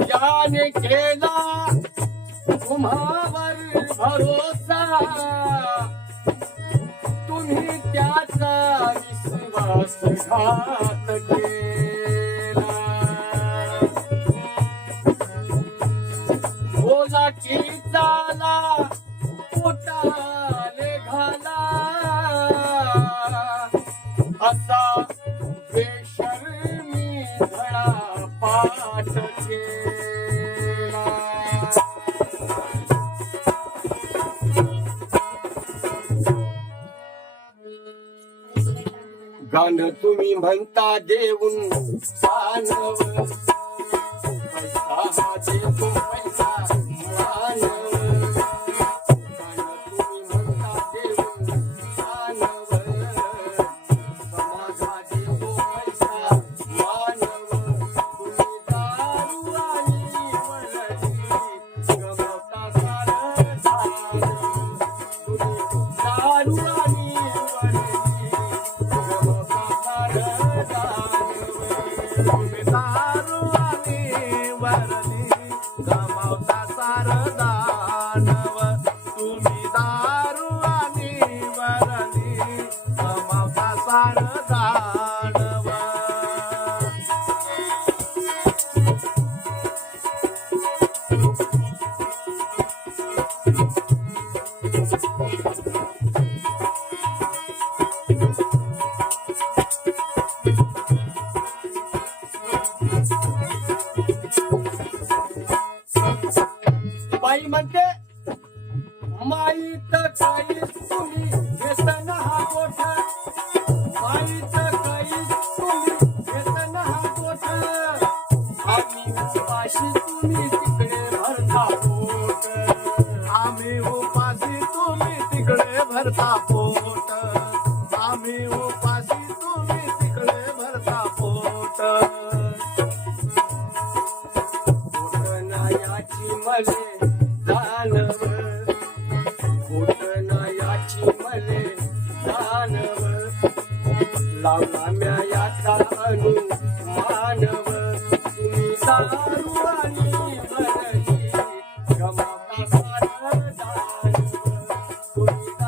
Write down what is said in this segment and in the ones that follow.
याने केला तुम्हावर भरोसा. तुम्ही त्याचा विश्वासघात केला गाण तुम्ही म्हणता देऊन पानव दानव मले दानव याची मले दानव लावला म्या याचा अनु मानव तुम्ही दारू आणि भरली गमावता दानव तुम्ही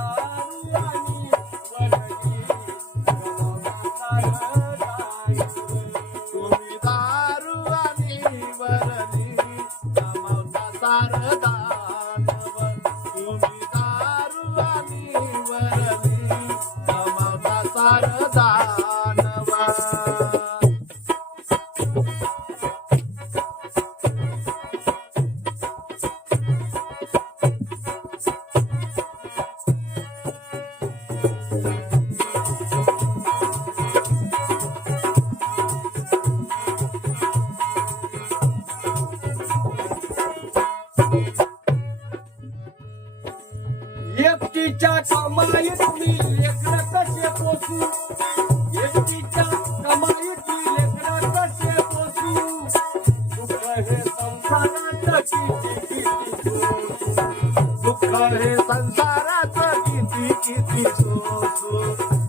हे किती किती सोसू. दुःख हे संसाराच किती किती सो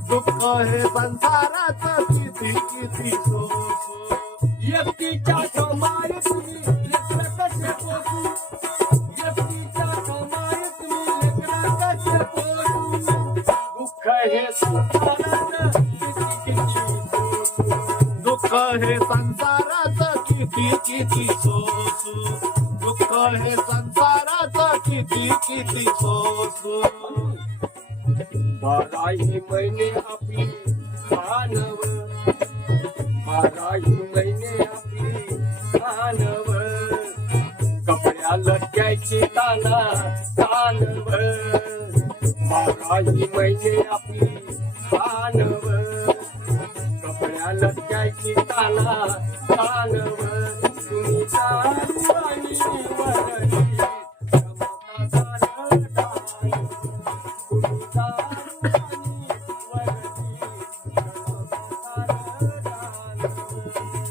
दुःख हे संसाराच किती किती सोसू हे संसाराच किती किती सोसू? दुःख हे संसाराच किती किती सोसू? बाराही महिने आपली मानव बाराही महिने आपली मानव कपड्या लटक्याची ताना तानव. बाराही महिने आपली मानव लटक्याची ताना तानव तुम्ही दारू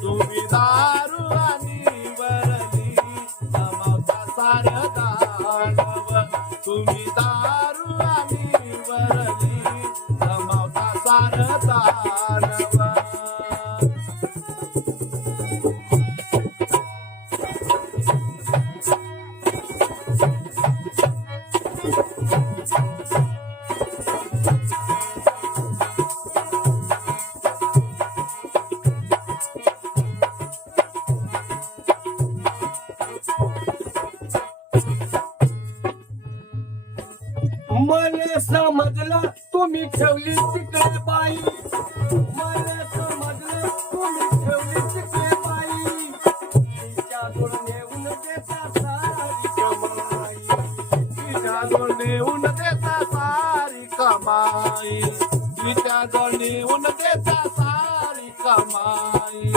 तुम्ही दारू आणि वरली दानव. तुम्ही मला समजलं तुम्ही ठेवली तिकडे बाई. मला समजलं तुम्ही ठेवली कमाई. तिच्याजवळ नेऊन देता सारी कमाई.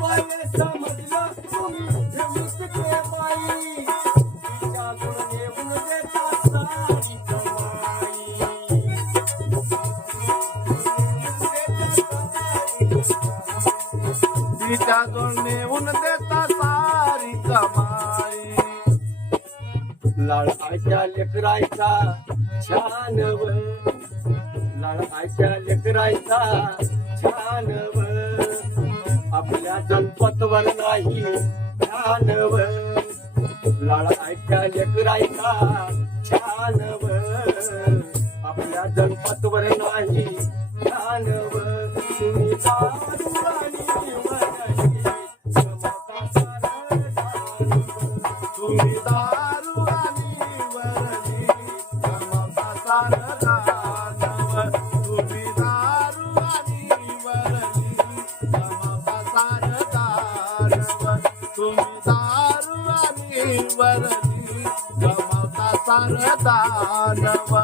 मला समजलं तुम्ही तिकडे बाई तिच्याकडून नेऊन देता सारी कमाई. सारी लाळाच्या लेकरायचा छानव लाळाच्या लेकरायचा छानव आपल्या गणपतवर नाही ध्यानव लाळाच्या लेकरायचा छानव आपल्या गणपतवर नाही ध्यानव तुम्ही दारू आणि वरली जमता सारं तुम्ही दारू आणि वरली कमावता कमावता सार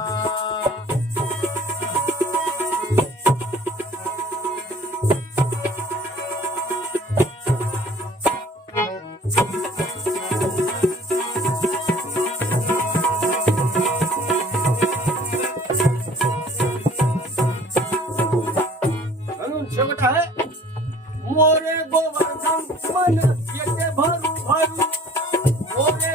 मोरे गोवर्धन मन येते भरू भरू मोरे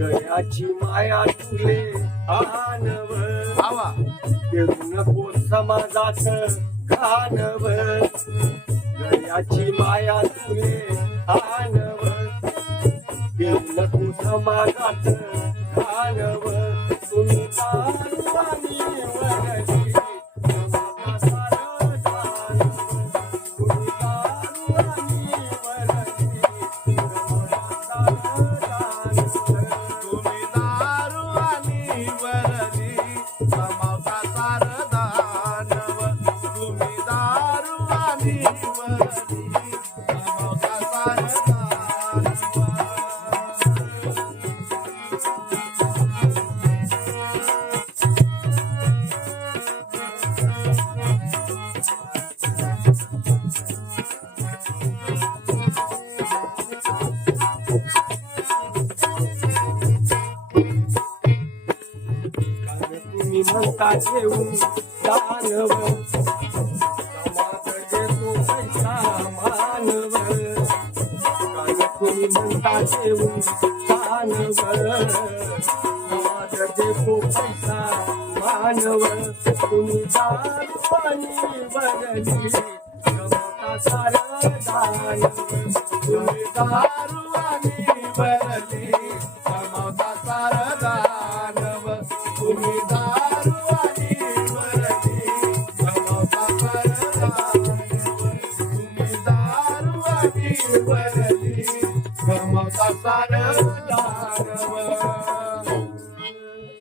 गळ्याची माया तुले आवा. पेरू नको समाजात घाणव गळ्याची माया तुले आणव पेरू नको समाजात घाणव तुम्ही तुम्ही दानव. समाज पैसा मानव. तुम्ही म्हणता दानव. समाज पैसा मानव. तुम्ही पाणी दानव. तुम्ही दारू आणि सार